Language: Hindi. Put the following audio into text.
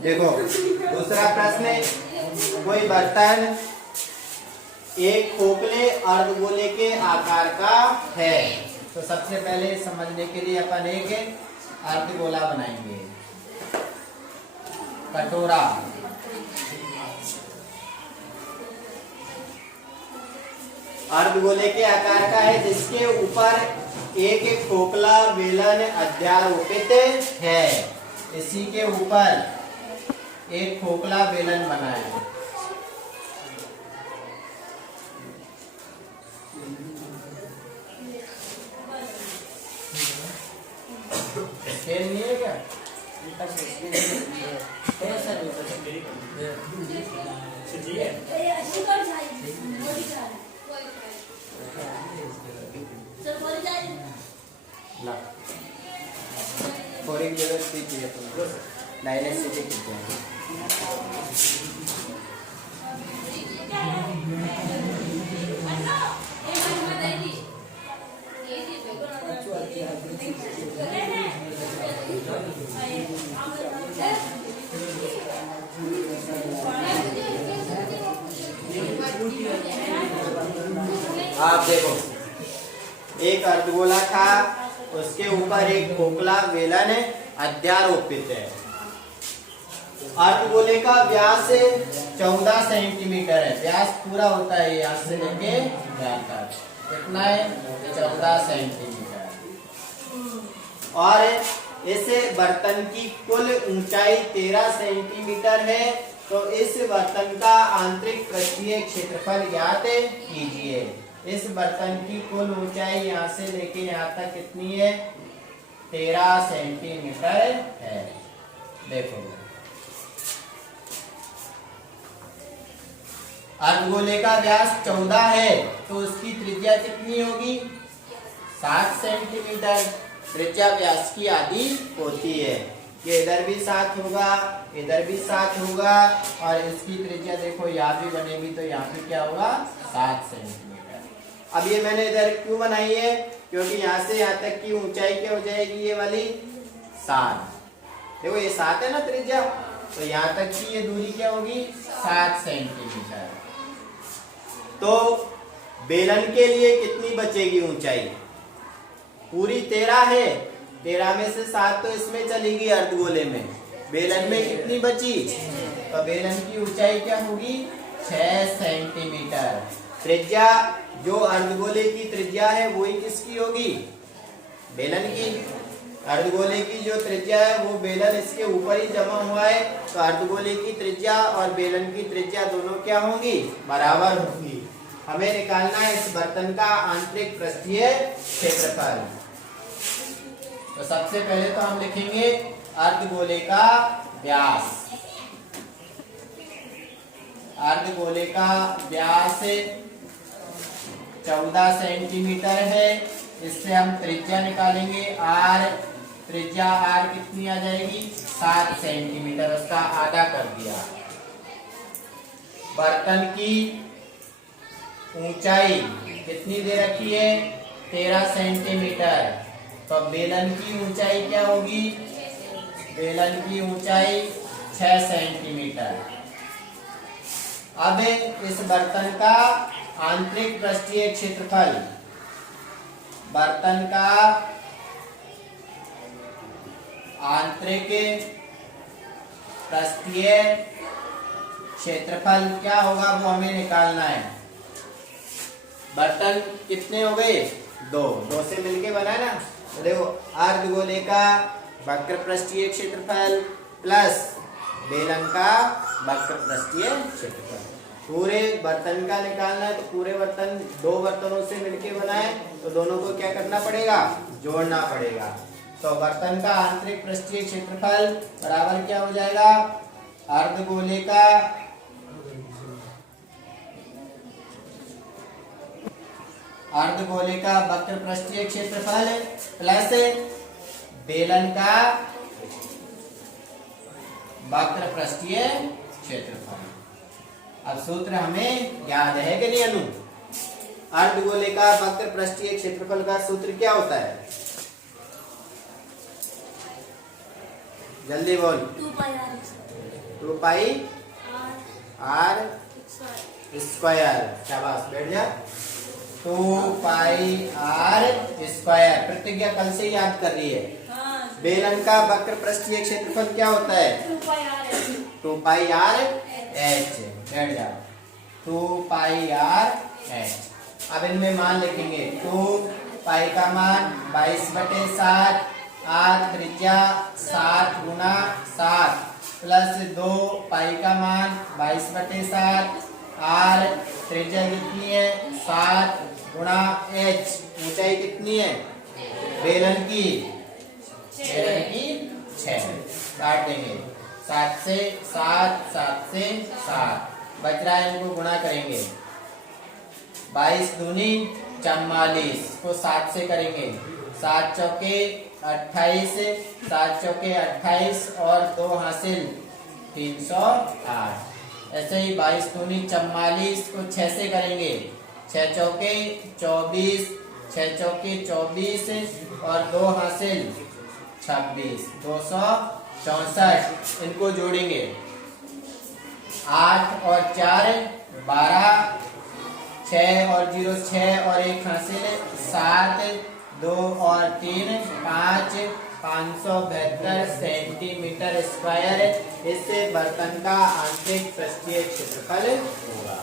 देखो दूसरा प्रश्न, कोई बर्तन एक खोखले अर्धगोले के आकार का है। तो सबसे पहले समझने के लिए अपन एक अर्धगोला बनाएंगे। कटोरा, अर्धगोले के आकार का है जिसके ऊपर एक खोखला बेलन अध्यारोपित है। इसी के ऊपर एक खोखला बेलन बना है। खेल नहीं है क्या? फोरिंग व्यवस्थित चाहिए तुमको, डायनेक्स से कितने हैं? आप देखो, एक अर्धगोला था, उसके ऊपर एक खोखला बेलन अध्यारोपित है। अर्धगोले का व्यास 14 सेंटीमीटर है। व्यास पूरा होता है यहाँ से लेके यहाँ तक, कितना है? 14 सेंटीमीटर। और इस बर्तन की कुल ऊंचाई 13 सेंटीमीटर है। तो इस बर्तन का आंतरिक पृष्ठीय क्षेत्रफल ज्ञात कीजिए। इस बर्तन की कुल ऊंचाई यहाँ से लेके यहाँ तक कितनी है? 13 सेंटीमीटर है। देखो, अर्धगोले का व्यास 14 है तो उसकी त्रिज्या कितनी होगी? 7 सेंटीमीटर। त्रिज्या व्यास की आधी होती है। ये इधर भी 7 होगा, इधर भी 7 होगा, और इसकी त्रिज्या देखो यहाँ भी बनेगी तो यहाँ पे क्या होगा? 7 सेंटीमीटर। अब ये मैंने इधर क्यों बनाई है? क्योंकि यहाँ से यहाँ तक की ऊंचाई क्या हो जाएगी? ये वाली 7। देखो ये 7 है ना त्रिज्या, तो यहाँ तक की ये दूरी क्या होगी? 7 सेंटीमीटर। तो बेलन के लिए कितनी बचेगी ऊंचाई? पूरी 13 है, 13 में से 7 तो इसमें चलेगी अर्धगोले में। बेलन में कितनी बची? तो बेलन की ऊंचाई क्या होगी? 6 सेंटीमीटर। त्रिज्या जो अर्धगोले की त्रिज्या है वही किसकी होगी? बेलन की। अर्धगोले की जो त्रिज्या है वो बेलन इसके ऊपर ही जमा हुआ है, तो अर्धगोले की त्रिज्या और बेलन की त्रिज्या दोनों क्या होंगी? बराबर होंगी। हमें निकालना है इस बर्तन का आंतरिक पृष्ठीय क्षेत्रफल। तो सबसे पहले तो हम लिखेंगे अर्धगोले का व्यास। अर्धगोले का व्यास 14 सेंटीमीटर है। इससे हम त्रिज्या निकालेंगे r। त्रिज्या r कितनी आ जाएगी? 7 सेंटीमीटर। उसका आधा कर दिया। बर्तन की ऊंचाई कितनी दे रखी है? 13 सेंटीमीटर। तो बेलन की ऊंचाई क्या होगी? बेलन की ऊंचाई 6 सेंटीमीटर। अब इस बर्तन का आंतरिक पृष्ठीय क्षेत्रफल, बर्तन का आंतरिक पृष्ठीय क्षेत्रफल क्या होगा वो हमें निकालना है। बर्तन कितने हो गए? 2 से मिलके बना ना। तो देखो, अर्धगोले का वक्र पृष्ठीय क्षेत्रफल प्लस बेलन का वक्र पृष्ठीय क्षेत्रफल। पूरे बर्तन का निकालना है तो पूरे बर्तन 2 बर्तनों से मिलके बनाए, तो दोनों को क्या करना पड़ेगा? जोड़ना पड़ेगा। तो बर्तन का आंतरिक पृष्ठीय क्षेत्रफल बराबर क्या हो जाएगा? अर्धगोले का वक्र पृष्ठीय क्षेत्रफल प्लस बेलन का वक्र पृष्ठीय क्षेत्रफल। अब सूत्र हमें याद है कि नहीं अनु? अर्धगोले का वक्र पृष्ठीय क्षेत्रफल का सूत्र क्या होता है? जल्दी बोल। 2 pi r square. 2 pi r square. शाबाश, बैठ जा। 2 पाई आर स्क्वायर। प्रतिज्ञा कल से याद कर रही है। बेलन का वक्र पृष्ठीय क्षेत्रफल क्या होता है? 2 पाई आर एच। बैठ जा। 2 पाई आर एच। अब इनमें मान लिखेंगे। 2 पाई का मान 22/7, आर त्रिज्या 7 गुना 7 प्लस 2 पाई का मान 22/7, आर त्रिज्या कितनी है 7 गुना एच, ऊंचाई कितनी है बेलन की 6। काट देंगे 7 से 7, 7 से 7, बच रहा है, इनको गुणा करेंगे। 22 दूनी 44 को 7 से करेंगे। 7 चौके 28, 7 चौके 28 और 2 हासिल 308। ऐसे ही 22 दूनी 44 को 6 से करेंगे। 6 चौके 24, 6 चौके 24 और 2 हासिल 26, 264। इनको जोड़ेंगे। 8 और 4 12, 6 और 0 6 और 1 हासिल 7, 2 और 3 5, 572 सेंटीमीटर स्क्वायर। इससे बर्तन का आंतरिक पृष्ठीय क्षेत्रफल होगा।